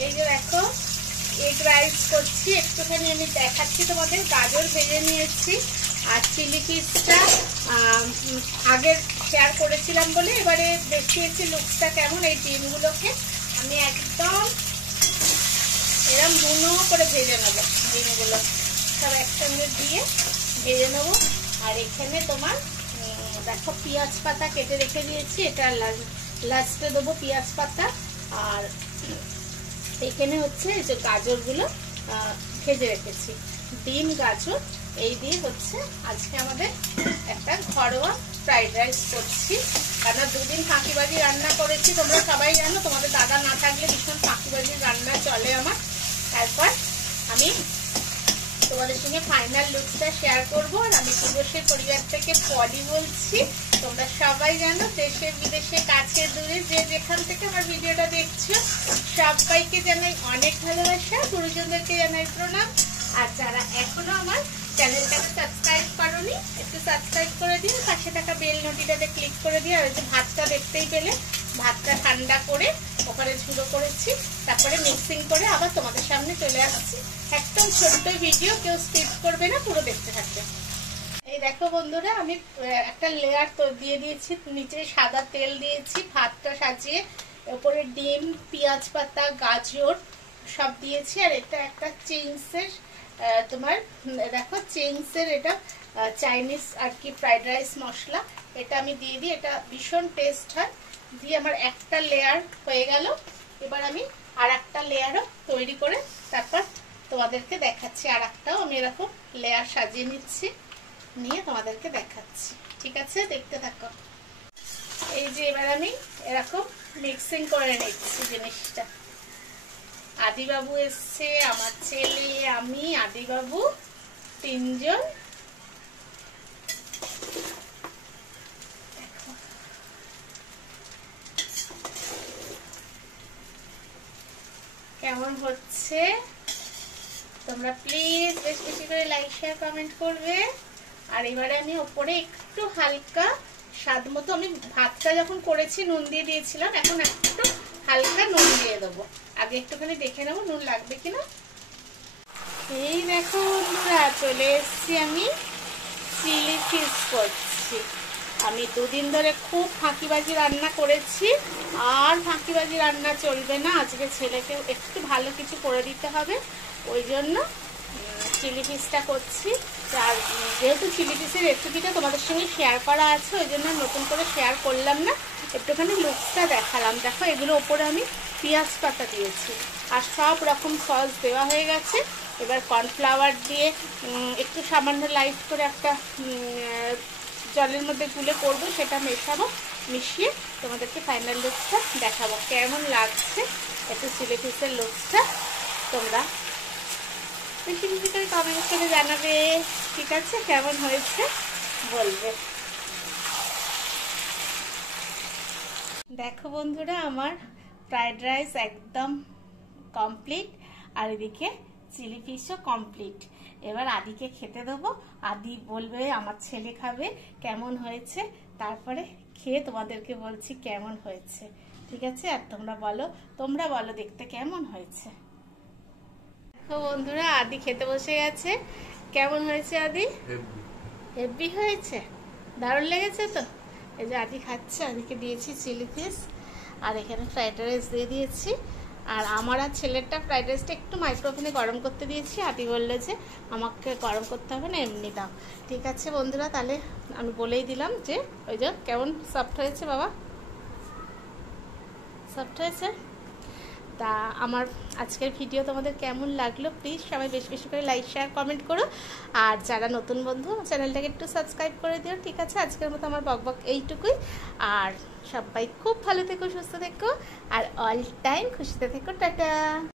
এই যে দেখো এগ রাইস করছি, একটুখানি আমি দেখাচ্ছি তোমাদের। গাজর ভেজে নিয়েছি আর চিলি ফিশটা আগের শেয়ার করেছিলাম বলে এবারে দেখিয়েছি লুকসটা কেমন। এই ডিমগুলোকে আমি একদম এরকম বুনো করে ভেজে নেবো, ডিমগুলো সব একসঙ্গে দিয়ে ভেজে নেবো। আর এখানে তোমার দেখো পেঁয়াজ পাতা কেটে রেখে দিয়েছি, এটা লাস্টে দেবো পেঁয়াজ পাতা। আর এখানে হচ্ছে এই যে গাজরগুলো ভেজে রেখেছি, ডিম গাজর এই দিয়ে হচ্ছে আজকে আমাদের একটা ঘরোয়া ফ্রাইড রাইস করছি। কারণ দুদিন ফাঁকিবাজি রান্না করেছি, তোমরা সবাই জানো তোমাদের দাদা না থাকলে ভীষণ ফাঁকিবাজি রান্না চলে আমার। তারপর আমি তোমাদের সঙ্গে ফাইনাল লুকসটা শেয়ার করবো। আর আমি পূর্বশের পরিবার থেকে পলি বলছি, তোমরা সবাই জানো দেশে বিদেশে কাছে দূরে যে যেখান থেকে আমার ভিডিওটা দেখছো সবাইকে জানাই অনেক ভালোবাসা, গুরুজনদেরকে জানাই প্রণাম। আর যারা এখনো আমার চ্যানেলটাকে সাবস্ক্রাইব করোনি একটু সাবস্ক্রাইব করে দিও, পাশে থাকা বেল নোটিটাতে ক্লিক করে দিও। আর ওই যে ভাতটা দেখতেই পেলে, ভাতটা ঠান্ডা করে ওখানে ঝুড়ো করেছি, তারপরে মিক্সিং করে আবার তোমাদের সামনে চলে আসছি। একদম ছোট্ট ভিডিও, কেউ স্কিপ করবে না, পুরো দেখতে থাকবে। এই দেখো বন্ধুরা, আমি একটা লেয়ার তো দিয়ে দিয়েছি, নিচে সাদা তেল দিয়েছি, ভাতটা সাজিয়ে উপরে ডিম পেঁয়াজ পাতা গাজর সব দিয়েছি। আর এটা একটা চিংসের তোমার দেখো চিংসের এটা চাইনিজ আর কি ফ্রাইড রাইস মশলা, এটা আমি দিয়ে দিই, এটা ভীষণ টেস্ট হয়। দিয়ে আমার একটা লেয়ার হয়ে গেল, এবার আমি আর একটা লেয়ারও তৈরি করে তারপর তোমাদেরকে দেখাচ্ছি। আর একটাও আমি এরকম লেয়ার সাজিয়ে নিচ্ছি, নিয়ে তোমাদেরকে দেখাচ্ছি। ঠিক আছে, দেখতে থাকো। এই যে এবার আমি এরকম মিক্সিং করে নিচ্ছি জিনিসটা। আদিবাবু এসছে, আমার ছেলে, আমি, আদিবাবু, তিনজন। কেমন হচ্ছে তোমরা প্লিজ বেশি বেশি করে লাইক শেয়ার কমেন্ট করবে। আর এবারে আমি ওপরে একটু হালকা স্বাদ মতো, আমি ভাতটা যখন করেছি নুন দিয়ে দিয়েছিলাম, এখন একটু হালকা নুন দিয়ে দেবো। আগে একটুখানি দেখে নেবো নুন লাগবে কিনা। এই দেখো বন্ধুরা, চলে এসছি আমি চিলি ফিশ করছি। আমি দুদিন ধরে খুব ফাঁকিবাজি রান্না করেছি, আর ফাঁকিবাজি রান্না চলবে না। আজকে ছেলেকে একটু ভালো কিছু করে দিতে হবে, ওই জন্য চিলি ফিশটা করছি। আর যেহেতু চিলি ফিশের রেসিপিটা তোমাদের সঙ্গে শেয়ার করা আছে, ওই জন্য নতুন করে শেয়ার করলাম না, একটুখানি লুকসটা দেখালাম। দেখো এগুলো ওপরে আমি পেঁয়াজ পাতা দিয়েছি, আর সব রকম সস দেওয়া হয়ে গেছে। এবার কর্নফ্লাওয়ার দিয়ে একটু সামান্য লাইট করে একটা জলের মধ্যে গুলে করবো, সেটা মেশাবো, মিশিয়ে তোমাদেরকে ফাইনাল লুকসটা দেখাবো কেমন লাগছে। একটু চিলি ফিশের লুকসটা তোমরা বেশি বেশি করে কমেন্ট করে জানাবে, ঠিক আছে, কেমন হয়েছে বলবে। দেখো বন্ধুরা, আমার ফ্রাইড রাইস একদম কমপ্লিট, আর এদিকে চিলি ফিশও কমপ্লিট। এবার আদিকে খেতে দেবো, আদি বলবে আমার ছেলে খাবে কেমন হয়েছে, তারপরে খেয়ে তোমাদেরকে বলছি কেমন হয়েছে। ঠিক আছে, আর তোমরা বলো দেখতে কেমন হয়েছে। দেখো বন্ধুরা, আদি খেতে বসে গেছে। কেমন হয়েছে আদি? হেভি হয়েছে, দারুণ লেগেছে তো। এই যে আদি খাচ্ছে, আদিকে দিয়েছি চিলি ফিশ, আর এখানে ফ্রাইড রাইস দিয়ে দিয়েছি। আর আমার আর ছেলেরটা ফ্রাইড রাইসটা একটু মাইক্রোওভেনে গরম করতে দিয়েছি, আদি বললো যে আমাকে গরম করতে হবে না, এমনি দাও। ঠিক আছে বন্ধুরা, তাহলে আমি বলেই দিলাম যে ওই যে কেমন সফট হয়েছে বাবা, সফট হয়েছে। তা আমার আজকের ভিডিও তোমাদের কেমন লাগলো প্লিজ সবাই বেশি বেশি করে লাইক শেয়ার কমেন্ট করো। আর যারা নতুন বন্ধু চ্যানেলটাকে একটু সাবস্ক্রাইব করে দিও। ঠিক আছে, আজকের মতো আমার বকবক এইটুকুই। আর সবাই খুব ভালো থেকো, সুস্থ থেকো, আর অল টাইম খুশিতে থেকো। টাটা।